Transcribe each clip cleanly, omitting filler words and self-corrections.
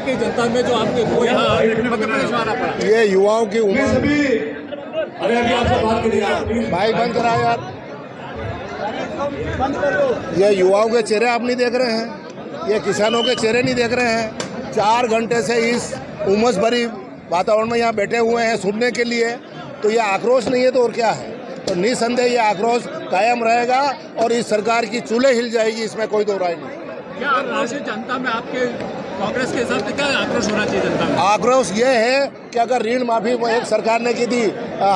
की जनता में जो आपके को यहाँ मध्य प्रदेश में आना पड़ा? ये युवाओं की उम्र। अरे अभी आपसे बात करिए भाई बंद करा यार, ये युवाओं के चेहरे आप नहीं देख रहे हैं, ये किसानों के चेहरे नहीं देख रहे हैं। 4 घंटे से इस उमस भरी वातावरण में यहाँ बैठे हुए हैं सुनने के लिए, तो ये आक्रोश नहीं है तो और क्या है। तो निसंदेह ये आक्रोश कायम रहेगा और इस सरकार की चूल्हे हिल जाएगी, इसमें कोई दो राय नहीं। क्या आक्रोश है जनता में आपके कांग्रेस के हिसाब से? क्या आक्रोश होना चाहिए जनता में? आक्रोश ये है कि अगर ऋण माफी एक सरकार ने की थी,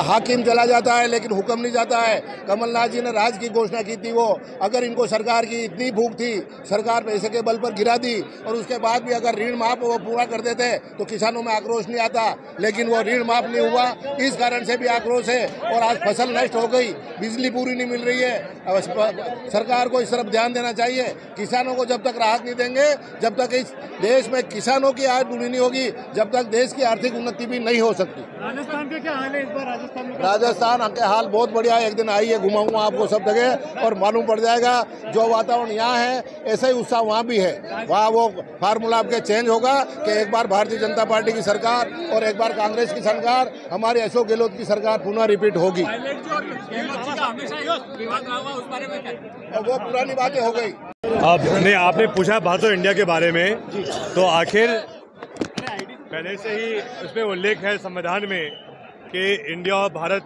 हाकिम चला जाता है लेकिन हुक्म नहीं जाता है। कमलनाथ जी ने राज की घोषणा की थी, वो अगर इनको सरकार की इतनी भूख थी, सरकार पैसे के बल पर गिरा दी और उसके बाद भी अगर ऋण माफ वो पूरा कर देते तो किसानों में आक्रोश नहीं आता, लेकिन वो ऋण माफ नहीं हुआ, इस कारण से भी आक्रोश है। और आज फसल नष्ट हो गई, बिजली पूरी नहीं मिल रही है। सरकार को इस तरफ ध्यान देना चाहिए। किसानों को जब तक राहत नहीं देंगे, जब तक इस देश में किसानों की आय पूरी नहीं होगी, जब तक देश की आर्थिक उन्नति भी नहीं हो सकती। राजस्थान के क्या हाल है इस बार? राजस्थान के हाल बहुत बढ़िया है। एक दिन आइए, घुमाऊंगा आपको सब जगह और मालूम पड़ जाएगा। जो वातावरण यहाँ है ऐसा ही उत्साह वहाँ भी है। वहाँ वो फार्मूला आपके चेंज होगा कि एक बार भारतीय जनता पार्टी की सरकार और एक बार कांग्रेस की सरकार, हमारे अशोक गहलोत की सरकार पुनः रिपीट होगी। और वो पुरानी बातें हो गई। अब नहीं, आपने पूछा भारत और इंडिया के बारे में, तो आखिर पहले से ही उसमें उल्लेख है संविधान में कि इंडिया और भारत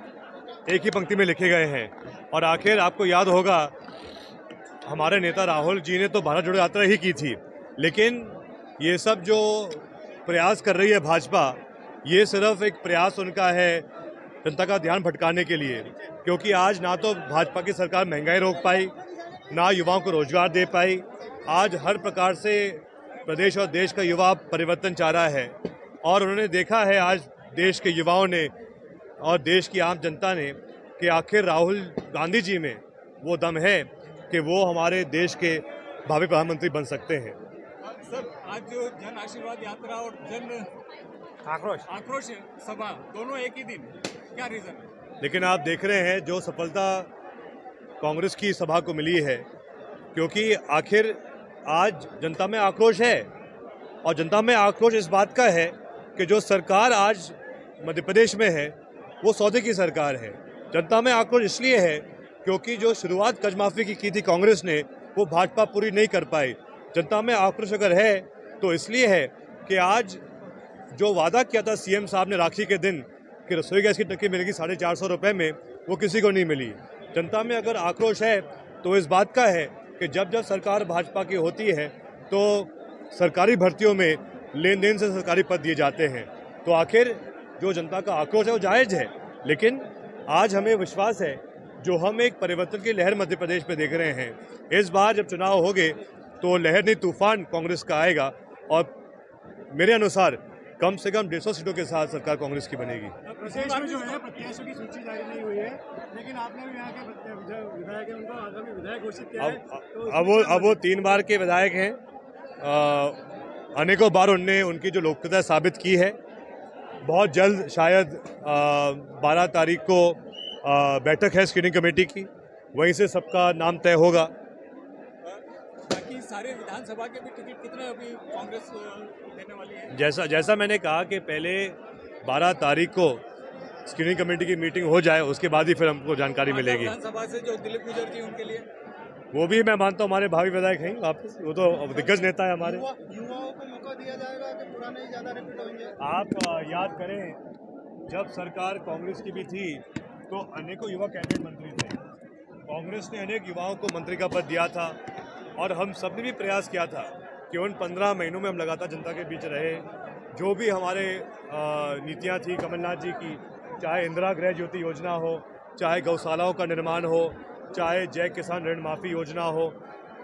एक ही पंक्ति में लिखे गए हैं। और आखिर आपको याद होगा, हमारे नेता राहुल जी ने तो भारत जोड़ो यात्रा ही की थी, लेकिन ये सब जो प्रयास कर रही है भाजपा, ये सिर्फ एक प्रयास उनका है जनता का ध्यान भटकाने के लिए। क्योंकि आज ना तो भाजपा की सरकार महंगाई रोक पाई, ना युवाओं को रोजगार दे पाई। आज हर प्रकार से प्रदेश और देश का युवा परिवर्तन चाह रहा है, और उन्होंने देखा है आज देश के युवाओं ने और देश की आम जनता ने कि आखिर राहुल गांधी जी में वो दम है कि वो हमारे देश के भावी प्रधानमंत्री बन सकते हैं। सर, आज जो जन आशीर्वाद यात्रा और जन आक्रोश सभा दोनों एक ही दिन, क्या रीजन है? लेकिन आप देख रहे हैं जो सफलता कांग्रेस की सभा को मिली है, क्योंकि आखिर आज जनता में आक्रोश है। और जनता में आक्रोश इस बात का है कि जो सरकार आज मध्य प्रदेश में है वो सौदे की सरकार है। जनता में आक्रोश इसलिए है क्योंकि जो शुरुआत कर्ज माफी की थी कांग्रेस ने, वो भाजपा पूरी नहीं कर पाई। जनता में आक्रोश अगर है तो इसलिए है कि आज जो वादा किया था सीएम साहब ने राखी के दिन कि रसोई गैस की टंकी मिलेगी 450 रुपये में, वो किसी को नहीं मिली। जनता में अगर आक्रोश है तो इस बात का है कि जब जब सरकार भाजपा की होती है तो सरकारी भर्तियों में लेन देन से सरकारी पद दिए जाते हैं। तो आखिर जो जनता का आक्रोश है वो जायज़ है, लेकिन आज हमें विश्वास है जो हम एक परिवर्तन की लहर मध्य प्रदेश में देख रहे हैं। इस बार जब चुनाव होंगे तो लहर नहीं तूफान कांग्रेस का आएगा, और मेरे अनुसार कम से कम 150 सीटों के साथ सरकार कांग्रेस की बनेगी। प्रदेश में जो है प्रत्याशियों की सूची जारी नहीं हुई है, लेकिन आपने भी यहाँ के विधायक हैं उनको आगामी विधायक घोषित किया है। अब वो 3 बार के विधायक हैं। अनेकों बार उनने उनकी जो लोकप्रियता साबित की है। बहुत जल्द शायद 12 तारीख को बैठक है स्क्रीनिंग कमेटी की, वहीं से सबका नाम तय होगा। बाकी सारे विधानसभा के भी टिकट कितने अभी कांग्रेस देने वाली है? जैसा मैंने कहा कि पहले 12 तारीख को स्क्रीनिंग कमेटी की मीटिंग हो जाए, उसके बाद ही फिर हमको जानकारी मिलेगी। विधानसभा से जो दिलीप गुजर जी उनके लिए वो भी मैं मानता हूँ हमारे भावी विधायक हैं वापस, वो तो दिग्गज नेता है हमारे। युवाओं को मौका दिया जाएगा कि पुराने ही ज्यादा रिपीट होंगे? आप याद करें, जब सरकार कांग्रेस की भी थी तो अनेकों युवा कैबिनेट मंत्री थे। कांग्रेस ने अनेक युवाओं को मंत्री का पद दिया था, और हम सब ने भी प्रयास किया था कि उन 15 महीनों में हम लगातार जनता के बीच रहे। जो भी हमारे नीतियाँ थी कमलनाथ जी की, चाहे इंदिरा गृह ज्योति योजना हो, चाहे गौशालाओं का निर्माण हो, चाहे जय किसान ऋण माफी योजना हो,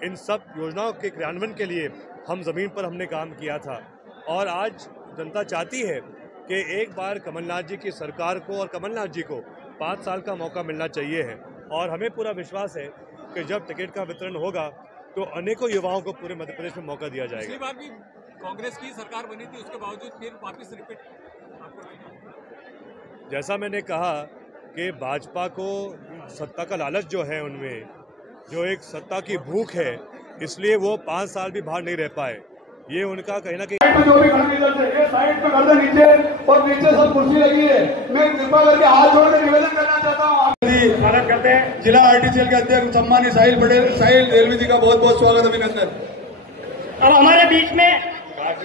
इन सब योजनाओं के क्रियान्वयन के लिए हम ज़मीन पर हमने काम किया था। और आज जनता चाहती है कि एक बार कमलनाथ जी की सरकार को और कमलनाथ जी को 5 साल का मौका मिलना चाहिए है। और हमें पूरा विश्वास है कि जब टिकट का वितरण होगा तो अनेकों युवाओं को पूरे मध्य प्रदेश में मौका दिया जाएगा। पिछली बार भी कांग्रेस की सरकार बनी थी, उसके बावजूद फिर वापस रिपीट। जैसा मैंने कहा कि भाजपा को सत्ता का लालच जो है, उनमें जो एक सत्ता की भूख है, इसलिए वो 5 साल भी बाहर नहीं रह पाए। ये उनका कहीं ना कहीं साइड में जो भी खड़े इधर से, ये साइड में कर दे नीचे, और नीचे सब कुर्सी लगी है। मैं कृपा करके हाथ जोड़ के निवेदन करना चाहता हूँ। स्वागत करते हैं जिला आरटीसीएल के अध्यक्ष सम्मानित साहिल पटेल, साहिल रेलवे जी का बहुत बहुत स्वागत, अभिनंदन। अब हमारे बीच में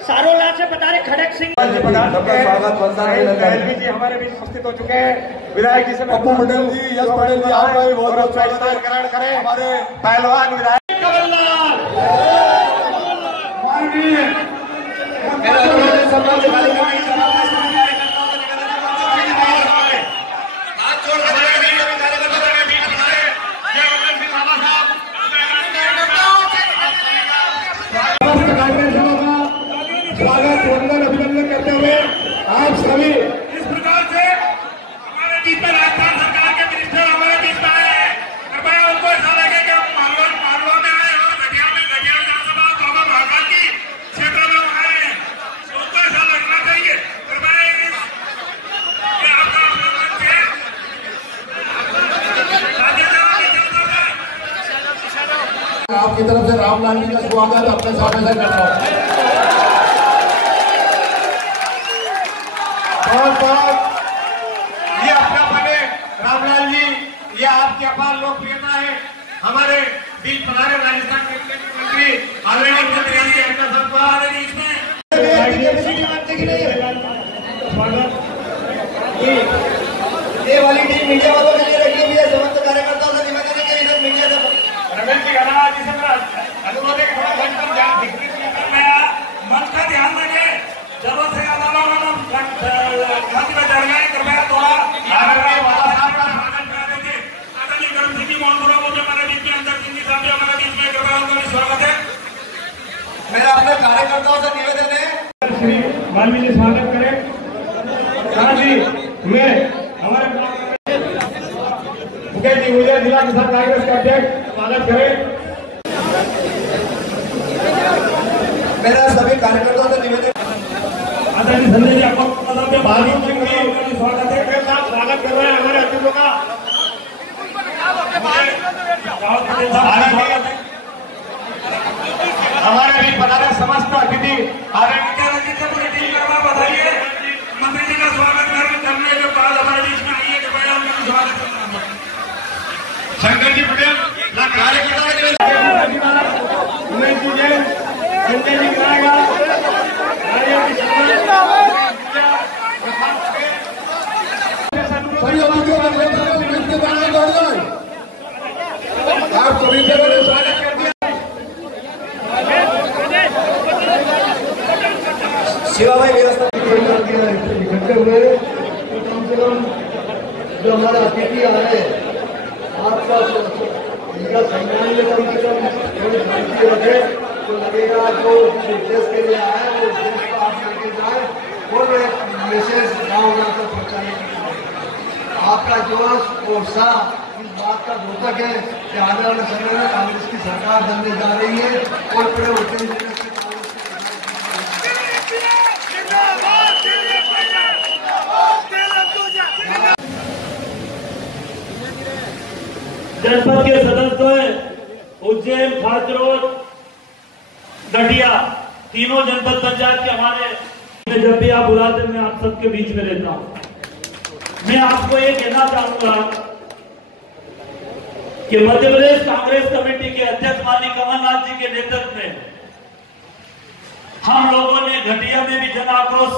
सारोला से बता रहे खड़क सिंह जी हमारे बीच उपस्थित हो चुके हैं। विधायक जी से पप्पू पटेल जी, यश पटेल जी, आपका भी बहुत बहुत स्वागत ग्रहण करें। हमारे पहलवान विधायक स्वागत वंदन अभिनंदन करते हुए आप सभी इस प्रकार से हमारे बीच में राजस्थान सरकार के मिनिस्टर हमारे बीच में आए हैं। कृपया उनको ऐसा लगे कि हम मालवा में आए और घटिया विधानसभा बाबा महाकाल की क्षेत्र में आए हैं, उनको ऐसा लगना चाहिए। कृपया आपकी तरफ से रामलाल जी का स्वागत अपने सामने से करता हूँ। ये अपना बने रामलाल जी, ये आपकी अपार लोकप्रियता है। हमारे बीच पधारे राजस्थान के मंत्री आदरणीय मुख्यमंत्री जी हमारे बीच में ये वाली टीम मीडिया वालों के लिए रखी हुई है। समस्त कार्यकर्ताओं से निवेदन है कि इधर मीडिया से रमेश जी गाना जिसे अनुरोध है थोड़ा मंच का ध्यान रखें। जरूरत से ज्यादा लोग छाती में चढ़ गए, कृपया थोड़ा आदरणीय गरम सिंह जी मोहनपुरा को भी हमारे बीच में, अंदर सिंह जी साहब भी हमारे बीच में, कृपया उनका भी स्वागत है। मेरा अपने कार्यकर्ताओं से निवेदन है श्री मानवी जी स्वागत करें। जी मैं हमारे मुकेश जी मुझे जिला किसान कांग्रेस के अध्यक्ष स्वागत करें। मेरा सभी कार्यकर्ताओं से निवेदन आदरणीय संजय जी आपको स्वागत है। मेरे साथ स्वागत कर रहे हैं हमारे अतिथियों का। हमारे बीच पधारे समस्त अतिथि आदरणीय जी से पूरी टीम का बताइए। मंत्री जी का स्वागत करने के बाद हमारे बीच में आइए, कृपया उनका स्वागत करना। शंकर जी पटेल उमेश जी जैन, संजय जी कराएगा, आप सभी से स्वागत कर दिया। शिवा भाई व्यवस्था इकट्ठे हुए, तो कम से कम जो हमारे अतिथि आ रहे हैं आपका इनका सम्मान में कम से कम थोड़ी शांति रखे तो लगेगा जो देश के लिए आए वो देश को आप लेके जाए और एक मैसेज गाँव गाँव तक पहुँचाने के लिए आपका जोश और उत्साह इस बात का द्योतक है कि आने वाले समय में कांग्रेस की सरकार बनने जा रही है और बड़े उत्तर जिले से जनपद के सदस्य उज्जैन, खासरोड, गठिया तीनों जनपद पंचायत के हमारे जब भी आप बुलाते मैं आप सबके बीच में रहता हूं। मैं आपको ये कहना चाहूंगा कि मध्य प्रदेश कांग्रेस कमेटी के अध्यक्ष माननीय कमलनाथ जी के नेतृत्व में हम लोगों ने घटिया में भी जन आक्रोश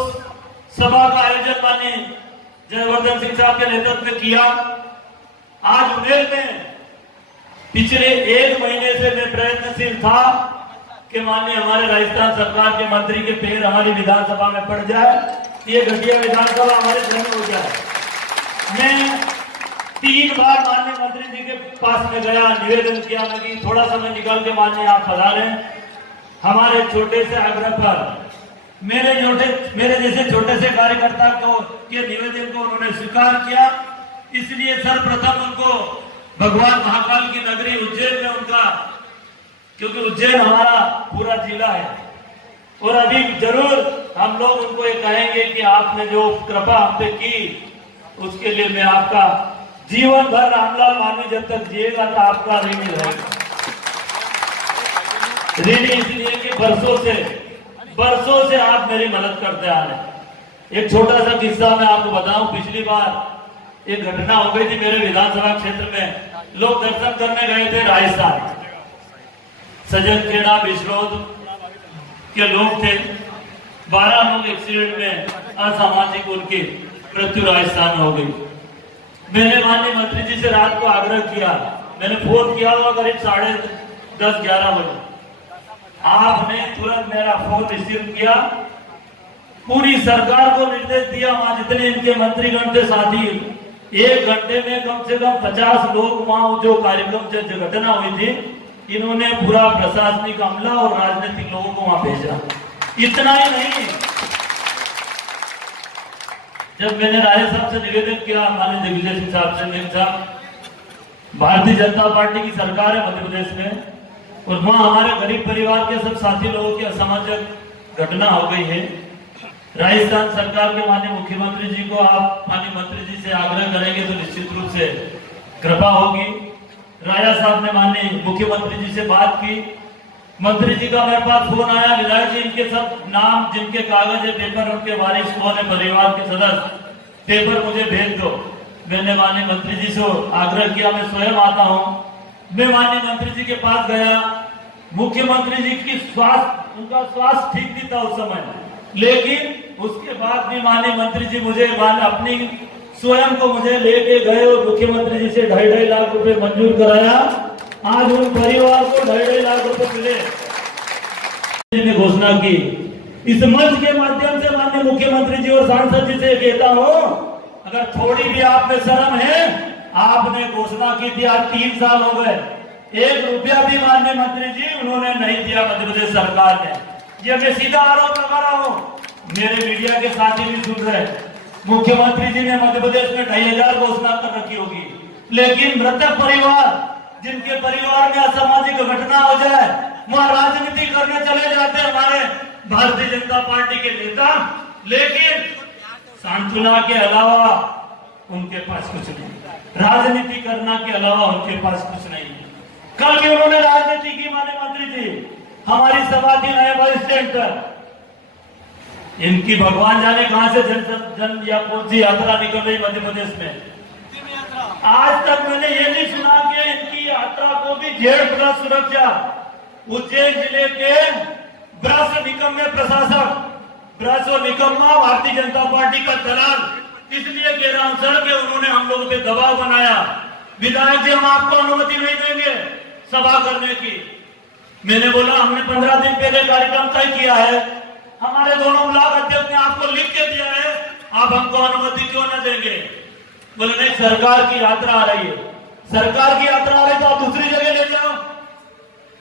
सभा का आयोजन माननीय जयवर्धन सिंह साहब के नेतृत्व में किया। आज उमेर में पिछले 1 महीने से मैं प्रयत्नशील था कि माननीय हमारे राजस्थान सरकार के मंत्री के पैर हमारी विधानसभा में पड़ जाए, ये घटिया विधानसभा हमारे घर में हो जाए। मैं 3 बार माननीय मंत्री जी के पास में गया, निवेदन किया कि थोड़ा समय निकाल के माननीय आप पधारें। हमारे छोटे से आग्रह पर मेरे जैसे छोटे से कार्यकर्ता के निवेदन को उन्होंने स्वीकार किया। इसलिए सर्वप्रथम उनको भगवान महाकाल की नगरी उज्जैन में उनका, क्योंकि उज्जैन हमारा पूरा जिला है और अभी जरूर हम लोग उनको ये कहेंगे कि आपने जो कृपा हम पे की उसके लिए मैं आपका जीवन भर रामलाल मानवी जब तक जिएगा तो आपका ऋणी रहेगा। ऋणी इसलिए कि बरसों से बरसों से आप मेरी मदद करते आ रहे हैं। एक छोटा सा किस्सा मैं आपको बताऊं, पिछली बार एक घटना हो गई थी मेरे विधानसभा क्षेत्र में। लोग दर्शन करने गए थे राजस्थान, सजन खेड़ा बिशरोद के लोग थे, 12 लोग एक्सीडेंट में असामाजिक उनकी मृत्यु राजस्थान में हो गई। मैंने माननीय मंत्री जी से रात को आग्रह किया, मैंने फोन किया हुआ करीब 10:30-11 बजे, आपने तुरंत मेरा फोन रिसीव किया, पूरी सरकार को निर्देश दिया, वहां जितने इनके मंत्रीगण थे साथी, 1 घंटे में कम से कम 50 लोग वहां जो कार्यक्रम जो घटना हुई थी, इन्होंने पूरा प्रशासनिक अमला और राजनीतिक लोगों को वहां भेजा। इतना ही नहीं, जब मैंने राय साहब से निवेदन किया, माननीय दिग्विजय सिंह साहब से, भारतीय जनता पार्टी की सरकार है मध्य प्रदेश में, और वहां हमारे गरीब परिवार के सब साथी लोगों की असामाजिक घटना हो गई है। राजस्थान सरकार के माननीय मुख्यमंत्री जी को आप माननीय मंत्री जी से आग्रह करेंगे तो निश्चित रूप से कृपा होगी। राजा साहब ने माननीय मुख्यमंत्री जी से बात की, मंत्री जी का मेरे पास फोन आया, विधायक जी इनके सब नाम जिनके कागज है, पेपर, उनके वारिस कौन है, परिवार के सदस्य, पेपर मुझे भेज दो। मैंने माननीय मंत्री जी से आग्रह किया, मैं स्वयं आता हूं। मैं माननीय मंत्री जी के पास गया, मुख्यमंत्री जी की स्वास्थ्य, उनका स्वास्थ्य ठीक नहीं था उस समय, लेकिन उसके बाद भी माननीय मंत्री जी मुझे अपनी स्वयं को मुझे लेके गए और मुख्यमंत्री जी से 2.5 लाख रुपए मंजूर कराया। आज उन परिवार को 2.5 लाख रुपए मिले। ने घोषणा की, इस मंच के माध्यम से माननीय मुख्यमंत्री जी और सांसद जी से कहता हूं, अगर थोड़ी भी आप में शर्म है, आपने घोषणा की थी, आज 3 साल हो गए, 1 रुपया भी माननीय मंत्री जी उन्होंने नहीं दिया मध्य प्रदेश सरकार ने। ये मैं सीधा आरोप लगा रहा हूं, मेरे मीडिया के साथी भी सुन रहे हैं। मुख्यमंत्री जी ने मध्य प्रदेश में 2,500 घोषणा कर रखी होगी, लेकिन मृतक परिवार, जिनके परिवार में असामाजिक घटना हो जाए, वहां राजनीति करने चले जाते हमारे भारतीय जनता पार्टी के नेता, लेकिन सांत्वना के अलावा उनके पास कुछ नहीं, राजनीति करना के अलावा उनके पास कुछ नहीं। कल भी उन्होंने राजनीति की माननीय मंत्री जी, हमारी सभा थी नया बस स्टैंड पर, इनकी भगवान जाने कहां से जन या कौन सी यात्रा निकल रही मध्य प्रदेश में। आज तक मैंने ये नहीं सुना कि इनकी यात्रा को भी जेड प्लस सुरक्षा, उज्जैन जिले के भ्रष्ट निकम्मे प्रशासक, भ्रष्ट और निकम्मा भारतीय जनता पार्टी का दलाल, इसलिए कह रहा हूं सर कि उन्होंने हम लोगों पे दबाव बनाया, विधायक जी हम आपको अनुमति नहीं देंगे सभा करने की। मैंने बोला हमने 15 दिन पहले कार्यक्रम तय किया है, हमारे दोनों ब्लॉक अध्यक्ष ने आपको लिख के दिया है, आप हमको अनुमति क्यों न देंगे? बोले नहीं, सरकार की यात्रा आ रही है, सरकार की यात्रा आ रही तो आप दूसरी जगह ले जाओ।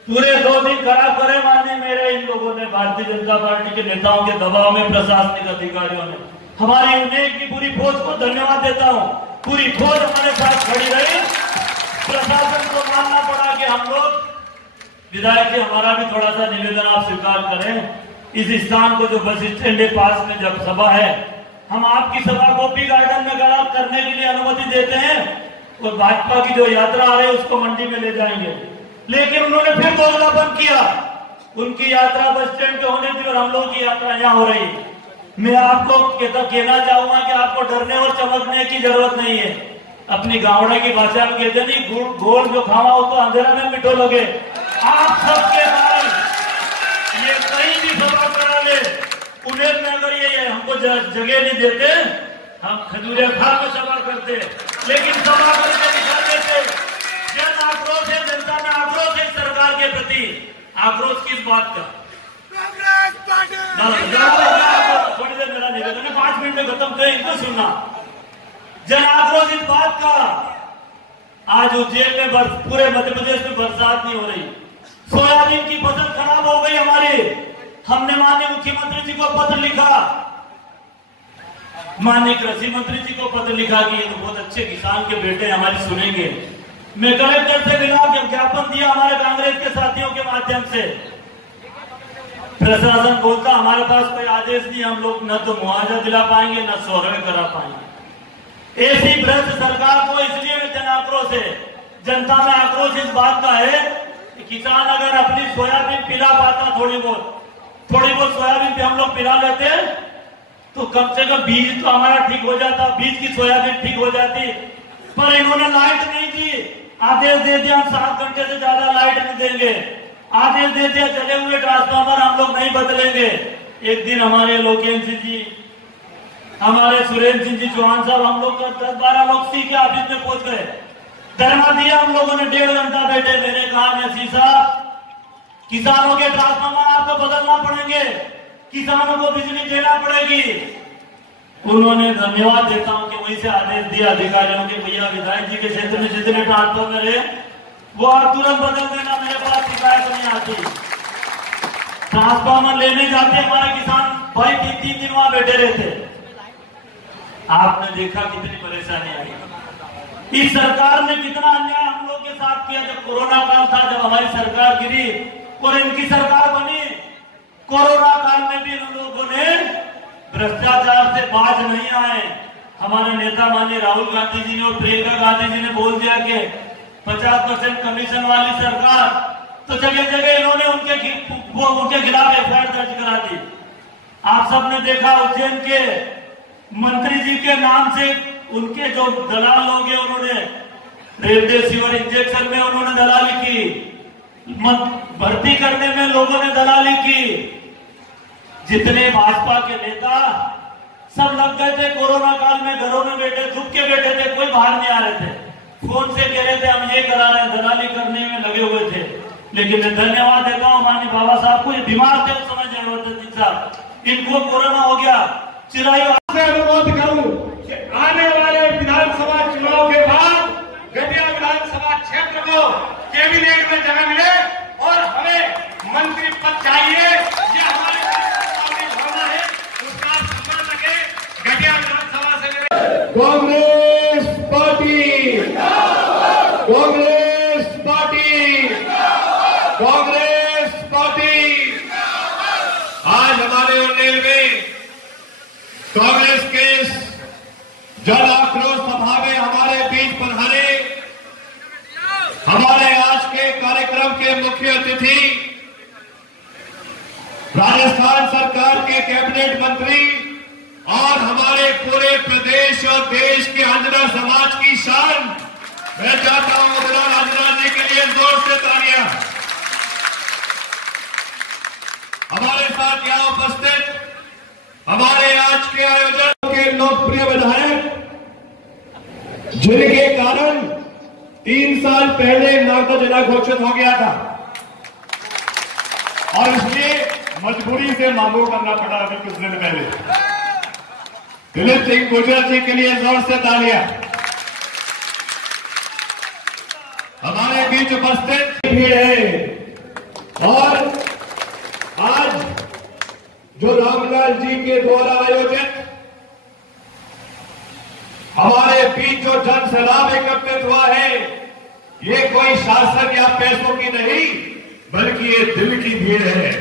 पूरे 2 दिन खराब करे माननीय मेरे इन लोगों ने, भारतीय जनता पार्टी के नेताओं के दबाव में, प्रशासनिक अधिकारियों ने। हमारी यूनियन की पूरी फौज को धन्यवाद देता हूं, पूरी फौज हमारे साथ खड़ी रही। प्रशासन को मानना पड़ा कि हम लोग, विधायक जी हमारा भी थोड़ा सा निवेदन आप स्वीकार करें, इस स्थान को जो बस स्टैंड के पास में जब सभा है, हम आपकी सभा गोपी गार्डन में करने के लिए अनुमति देते हैं, और भाजपा की जो यात्रा आ रही है उसको मंडी में ले जाएंगे। लेकिन उन्होंने फिर दोगलापन किया, उनकी यात्रा बस स्टैंड पे होने थी और हम लोगों की यात्रा यहाँ हो रही। मैं आपको कहना चाहूंगा कि आपको डरने और चमकने की जरूरत नहीं है। अपनी गावड़े की भाषा में कहते नहीं, गोल जो खावा हो तो अंधेरा में मिठो लगे। आप सबके कारण ये कहीं भी सभा करा ले, उन्हें में अगर ये हमको जगह नहीं देते, हम खजूरे खा के सभा करते, लेकिन सभा करके दिखा देते। जन आक्रोश है, जनता में आक्रोश है सरकार के प्रति। आक्रोश किस बात का? थोड़ी देर मेरा निवेदन है, 5 मिनट में खत्म करें, इनको सुनना। जन आक्रोश इस बात का, आज उज्जैन में पूरे मध्य प्रदेश में बरसात नहीं हो रही, सोयाबीन की फसल खराब हो गई हमारी। हमने माननीय मुख्यमंत्री जी को पत्र लिखा, माननीय कृषि मंत्री जी को पत्र लिखा कि ये तो बहुत अच्छे किसान के बेटे हमारी सुनेंगे। मैं कलेक्टर से मिला, ज्ञापन दिया हमारे कांग्रेस के साथियों के माध्यम से। प्रशासन बोलता हमारे पास कोई आदेश नहीं, हम लोग न तो मुआवजा दिला पाएंगे न सर्वे करा पाएंगे। ऐसी भ्रष्ट सरकार को इसलिए में जन आक्रोश है, जनता में आक्रोश इस बात का है कि किसान अगर अपनी सोयाबीन पिला पाता थोड़ी बहुत, थोड़ी बहुत सोयाबीन भी हम लोग पिला लेते हैं तो कम से कम बीज तो हमारा ठीक हो जाता, बीज की सोयाबीन ठीक हो जाती। पर इन्होंने लाइट नहीं दी, आदेश दे दिया हम 7 घंटे से ज्यादा लाइट नहीं देंगे, आदेश दे दिया चले हुए ट्रांसफार्मर हम लोग नहीं बदलेंगे। एक दिन हमारे लोकेश जी, हमारे सुरेंद्र सिंह जी चौहान साहब, हम लोग 10-12 लोग सी के ऑफिस में पहुंच गए, धरना दिया हम लोगों ने 1.5 घंटा बैठे। मैंने कहा नसी साहब, किसानों के ट्रांसफार्मर आपको बदलना पड़ेंगे, किसानों को बिजली देना पड़ेगी। उन्होंने, धन्यवाद देता हूं कि वहीं से आदेश दिया अधिकारियों के, भैया विधायक जी के क्षेत्र में जितने ट्रांसफार्मर है वो आप तुरंत बदल देना, मेरे पास शिकायत नहीं आती। ट्रांसफार्मर लेने जाते हमारे किसान भाई 3-3 दिन वहां बैठे रहते। आपने देखा कितनी परेशानी आई। इस सरकार ने कितना अन्याय हम लोग के साथ किया। जब कोरोना काल था, जब हमारी सरकार गिरी और इनकी सरकार बनी, कोरोना काल में भी इन लोगों ने भ्रष्टाचार से बाज नहीं आए। हमारे नेता माननीय राहुल गांधी जी ने और प्रियंका गांधी जी ने बोल दिया कि 50% कमीशन वाली सरकार, तो जगह जगह इन्होंने उनके खिलाफ एफआईआर दर्ज करा दी। आप सबने देखा उज्जैन के मंत्री जी के नाम से उनके जो दलाल लोग हैं, उन्होंने रेमडेसिविर इंजेक्शन में उन्होंने दलाली की, भर्ती करने में लोगों ने दलाली की। जितने भाजपा के नेता सब लग गए थे कोरोना काल में, घरों में बैठे, चुप के बैठे थे, कोई बाहर नहीं आ रहे थे। फोन से कह रहे थे हम ये करा रहे हैं, दलाली करने में लगे हुए थे। लेकिन मैं धन्यवाद देता हूं माननीय बाबा साहब को, ये बीमार थे उस समय जयवर्धन सिंह साहब, इनको कोरोना हो गया। चिरायु से अनुरोध करूं कि आने वाले विधानसभा चुनाव के बाद गटिया विधानसभा क्षेत्र को कैबिनेट में जगह मिले और हमें मंत्री पद चाहिए। ये हमारे भावना है, उसका संबंध रखे गटिया विधानसभा से। Congress party, Congress party, Congress party. आज हमारे उन्नेल में कांग्रेस के जन आक्रोश सभा में हमारे बीच पधारे हमारे आज के कार्यक्रम के मुख्य अतिथि, राजस्थान सरकार के कैबिनेट मंत्री और हमारे पूरे प्रदेश और देश के अंजना समाज की शान, मैं चाहता हूं अंजना जी के लिए जोर से तालियां। हमारे साथ यहां उपस्थित हमारे आज के आयोजन के लोकप्रिय विधायक, जिनके कारण 3 साल पहले नागदा जिला घोषित हो गया था और इसलिए मजबूरी से मांगो करना पड़ा अभी कुछ दिन पहले। दिलीप सिंह गुर्जर जी के लिए जोर से तालियां। हमारे बीच उपस्थित भीड़ है और आज जो रामलाल जी के द्वारा आयोजित हमारे बीच जो जन सैलाब एकत्रित हुआ है, ये कोई शासन या पैसों की नहीं बल्कि ये दिल की भीड़ है।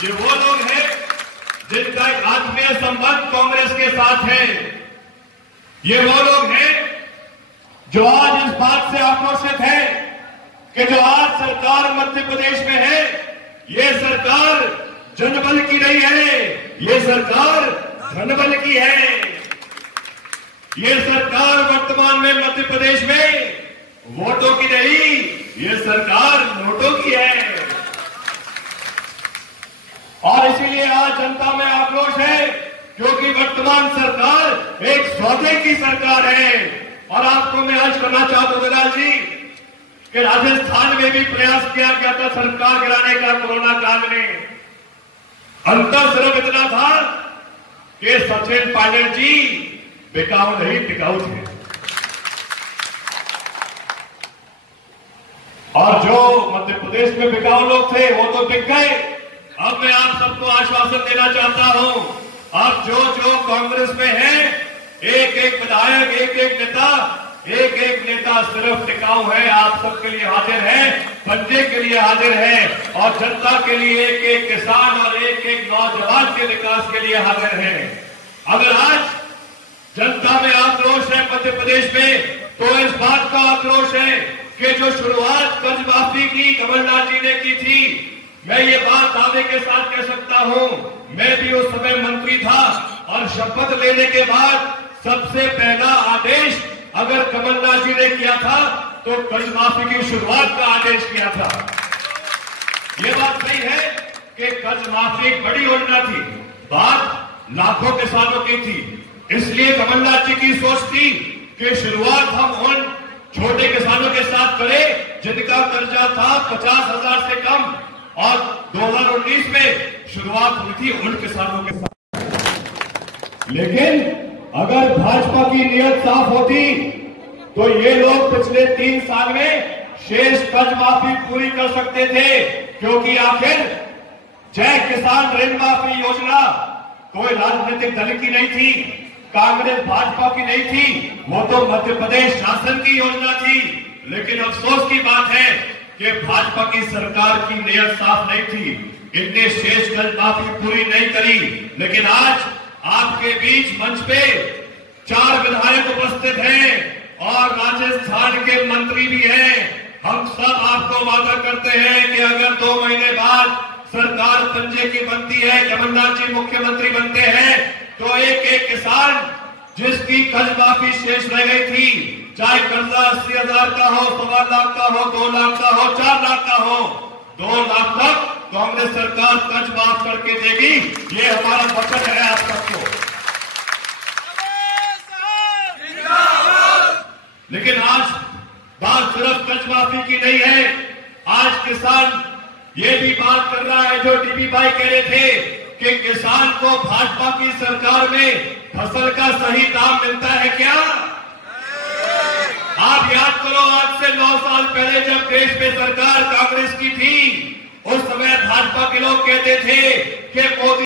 ये वो लोग हैं जिनका एक आत्मीय संबंध कांग्रेस के साथ है। ये वो लोग हैं जो आज इस बात से आक्रोशित है कि जो आज सरकार मध्य प्रदेश में है, ये सरकार जनबल की नहीं है, ये सरकार धनबल की है। ये सरकार वर्तमान में मध्य प्रदेश में वोटों की नहीं, ये सरकार नोटों की है। और इसीलिए आज जनता में आक्रोश है क्योंकि वर्तमान सरकार एक सौदे की सरकार है। और आपको मैं आज करना चाहता हूं विधायक जी कि राजस्थान में भी प्रयास किया गया था सरकार गिराने का कोरोना काल में। अंतर सिर्फ इतना था कि सचिन पायलट जी बिकाऊ नहीं टिकाऊ थे और जो मध्य प्रदेश में बिकाऊ लोग थे वो तो बिक गए। अब मैं आप सबको आश्वासन देना चाहता हूं, अब जो कांग्रेस में है, एक एक विधायक, एक एक नेता सिर्फ टिकाऊ है, आप सबके लिए हाजिर है, बच्चे के लिए हाजिर है और जनता के लिए एक एक किसान और एक एक नौजवान के विकास के लिए हाजिर है। अगर आज जनता में आक्रोश है मध्य प्रदेश में, तो इस बात का आक्रोश है कि जो शुरुआत कर्ज माफी की कमलनाथ जी ने की थी, मैं ये बात दावे के साथ कह सकता हूं, मैं भी उस समय मंत्री था और शपथ लेने के बाद सबसे पहला आदेश अगर कमलनाथ जी ने किया था तो कर्ज माफी की शुरुआत का आदेश किया था। ये बात सही है कि कर्ज माफी एक बड़ी योजना थी, बात लाखों किसानों की थी, इसलिए कमलनाथ जी की सोच थी कि शुरुआत हम उन छोटे किसानों के साथ करें जिनका कर्जा था 50,000 से कम, और 2019 में शुरुआत हुई थी उन किसानों के साथ। लेकिन अगर भाजपा की नीयत साफ होती तो ये लोग पिछले 3 साल में शेष कर्ज माफी पूरी कर सकते थे, क्योंकि आखिर जय किसान ऋण माफी योजना कोई राजनीतिक दल की नहीं थी, कांग्रेस भाजपा की नहीं थी, वो तो मध्य प्रदेश शासन की योजना थी। लेकिन अफसोस की बात है कि भाजपा की सरकार की नीयत साफ नहीं थी, इनने शेष कर्ज माफी पूरी नहीं करी। लेकिन आज आपके बीच मंच पे 4 विधायक उपस्थित हैं और राजस्थान के मंत्री भी हैं। हम सब आपको वादा करते हैं कि अगर 2 महीने बाद सरकार पंजे की बनती है, कमलनाथ जी मुख्यमंत्री बनते हैं, तो एक एक किसान जिसकी कर्ज माफी शेष रह गई थी, चाहे कर्जा 80,000 का हो, 1.25 लाख का हो, 2 लाख का हो, 4 लाख का हो, 2 लाख तक कांग्रेस सरकार कर्ज माफ करके देगी। ये हमारा वचन है आप सबको। लेकिन आज बात सिर्फ कर्ज माफी की नहीं है, आज किसान ये भी बात कर रहा है जो डीपी भाई कह रहे थे कि किसान को भाजपा की सरकार में फसल का सही दाम मिलता है क्या? आप याद करो, आज से 9 साल पहले जब देश में सरकार कांग्रेस की थी, उस समय भाजपा के लोग कहते थे कि मोदी